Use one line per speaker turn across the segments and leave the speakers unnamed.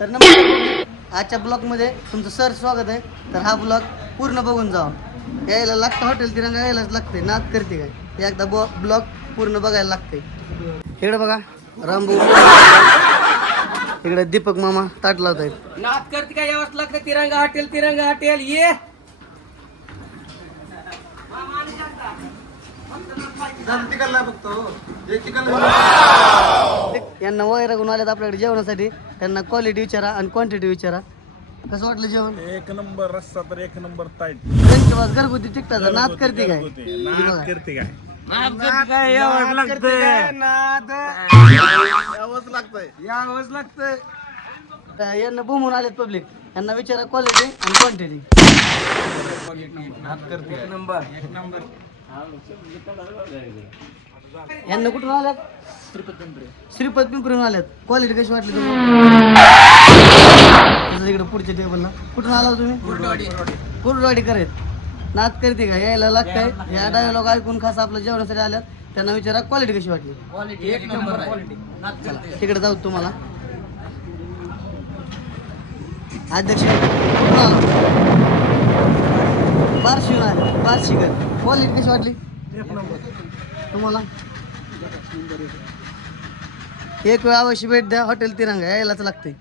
तर नमस्कार. आजच्या ब्लॉगमध्ये तुमचं सर स्वागत आहे. तर हा ब्लॉग पूर्ण बघून जावा. यायला लागतं हॉटेल तिरंगा यायलाच लागते नाद करते काय? एकदा बॉ ब्लॉग पूर्ण बघायला लागते इकडे बघा रामबू इकडे दीपक मामा ताट लावत आहेत
नाच करते काय? यावंच लागतं. तिरंगा हॉटेल तिरंगा हॉटेल. ये.
यांना वगैरे आल्यात आपल्याकडे जेवणासाठी. त्यांना क्वालिटी विचारा आणि क्वांटिटी विचारा. कसं वाटलं जेवण?
एक नंबर रस्सा तर एक नंबर टाईट
त्यांच्या वाज घरगुती टिकटाचा नाद करते काय?
नाद करते काय?
काय? यावंच लागतं
यावंच लागतंय.
यावंच
यांना बुमून आलेत पब्लिक यांना विचारा क्वालिटी आणि क्वांटिटी
एक नंबर एक नंबर.
यांना कुठून आल्यात? श्रीपत पिंपरीहून आल्यात. क्वालिटी कशी वाटली तुम्हाला? तसं इकडे पुढच्या टेबलला कुठून आला हो तुम्ही? कुरडवाडी. करत नाद करते का? यायला लागतंय. या डायलॉग ऐकून खास आपलं जेवणासाठी आल्यात. त्यांना विचारा क्वालिटी कशी वाटली?
एक नंबर क्वालिटी
तिकडे जाऊ तुम्हाला. अध्यक्ष कुठून आला? बार्शीहून आले. बार्शीकर. क्वालिटी कशी वाटली? तुम्हाला? एक वेळ अवश्य भेट द्या. हॉटेल तिरंगा यायलाच लागते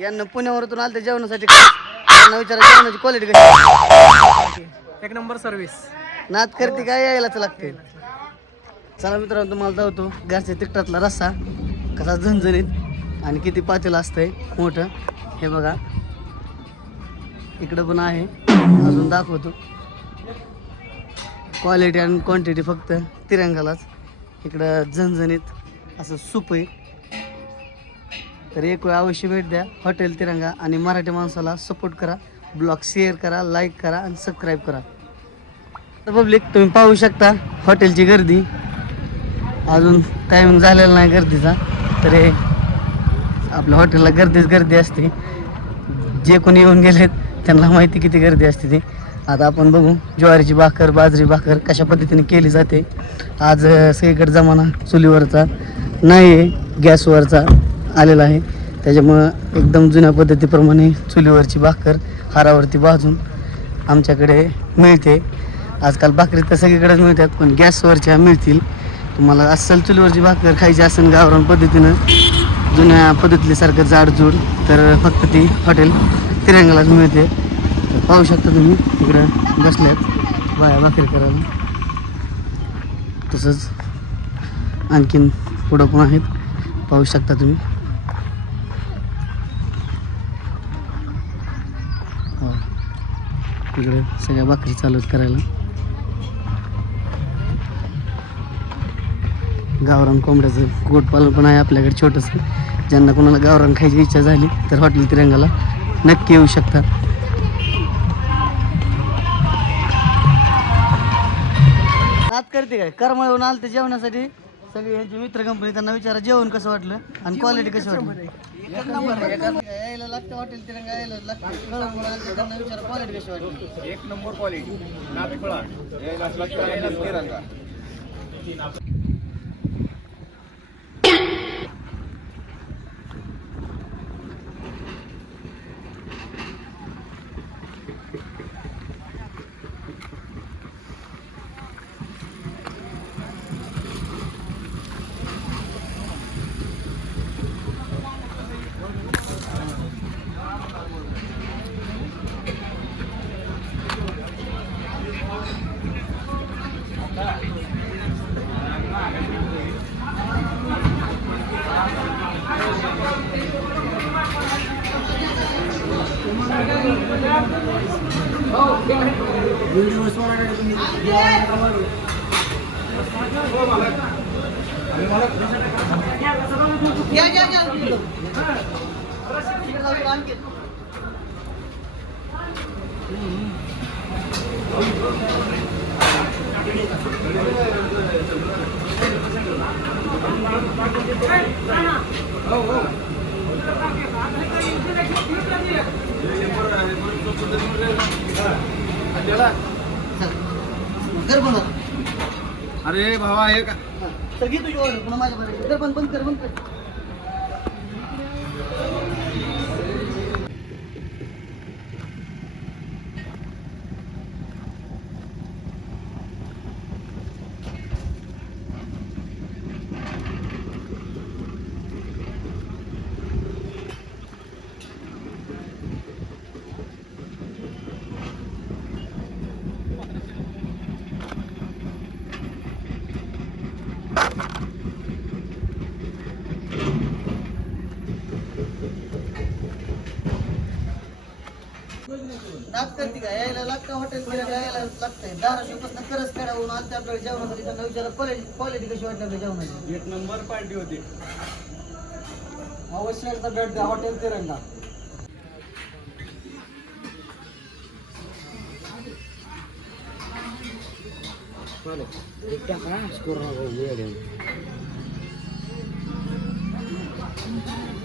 यांना पुण्यावरून आलं जेवणासाठी. त्यांना विचारा जेवणाची क्वालिटी कशी
एक नंबर सर्व्हिस
नाद करते काय यायलाच लागते चला मित्रांनो तुम्हाला जाऊतो. घरच्या तिकटातला रस्सा. कसा झणझणीत आणि किती पातेलं असतंय. मोठं. हे बघा. इकडं पण आहे. अजून दाखवतो. क्वालिटी आणि क्वांटिटी फक्त तिरंगालाच. इकडं झणझणीत असं सूप आहे. तर एक वेळ अवश्य भेट द्या. हॉटेल तिरंगा आणि मराठी माणसाला सपोर्ट करा. ब्लॉग शेअर करा लाईक करा आणि सबस्क्राईब करा. तर पब्लिक तुम्ही पाहू शकता हॉटेलची गर्दी. अजून टायमिंग झालेला नाही गर्दीचा. तर हे आपल्या हॉटेलला गर्दीच गर्दी असते. जे कोणी येऊन गेलेत त्यांना माहिती किती गर्दी असते ती. आता आपण बघू ज्वारीची भाकर बाजरी भाकर कशा पद्धतीने केली जाते. आज सगळीकडे जमाना चुलीवरचा नाही आहे गॅसवरचा आलेला आहे. त्याच्यामुळं एकदम जुन्या पद्धतीप्रमाणे चुलीवरची भाकर हारावरती भाजून आमच्याकडे मिळते. आजकाल भाकरी तर सगळीकडेच मिळतात पण गॅसवरच्या मिळतील. तुम्हाला अस्सल चुलीवरची भाकर खायची असेल गावरान पद्धतीनं जुन्या पद्धतीसारखं जाडजूड तर फक्त ती हॉटेल तिरंगालाच मिळते. पाहू शकता तुम्ही इकडं बसल्यात बाया भाकरी करायला. तसंच आणखीन पुढं पण आहेत पाहू शकता तुम्ही. हो. इकडे सगळ्या भाकरी चालूच करायला. गावरान कोंबड्याचं कुक्कुटपालन पण आहे आपल्याकडे छोटंसं. ज्यांना कोणाला गावरान खायची इच्छा झाली तर हॉटेल तिरंगाला नक्की येऊ शकता. नात करते काय? करमळून आलं ते जेवणासाठी. सगळे यांचे मित्र कंपनी त्यांना विचारा जेवण कसं वाटलं? आणि क्वालिटी कशी वाटली? यायला लागतं हॉटेल तिरंगा यायला लागतं करमळून आलं तर त्यांना विचारा क्वालिटी कशी वाटली.
एक नंबर क्वालिटी नाद फळा यायलाच लागतं यायलाच
कर बनव
अरे भावा हे का
घे तुझी ऑर्डर पुन्हा माझ्या बरोबर पण बंद कर बंद कर. नाक करते का यायला लागतं हॉटेल यायला लागतंय? धाराशिवपासून करस खेळावून आलते आपल्याला जेवणासाठी त्यांना विचारलं क्वालिटी क्वालिटी कशी वाटली आपल्या जेवणाची?
एक नंबर पार्टी होती.
अवश्य एकदा भेट द्या हॉटेल तिरंगा अंकित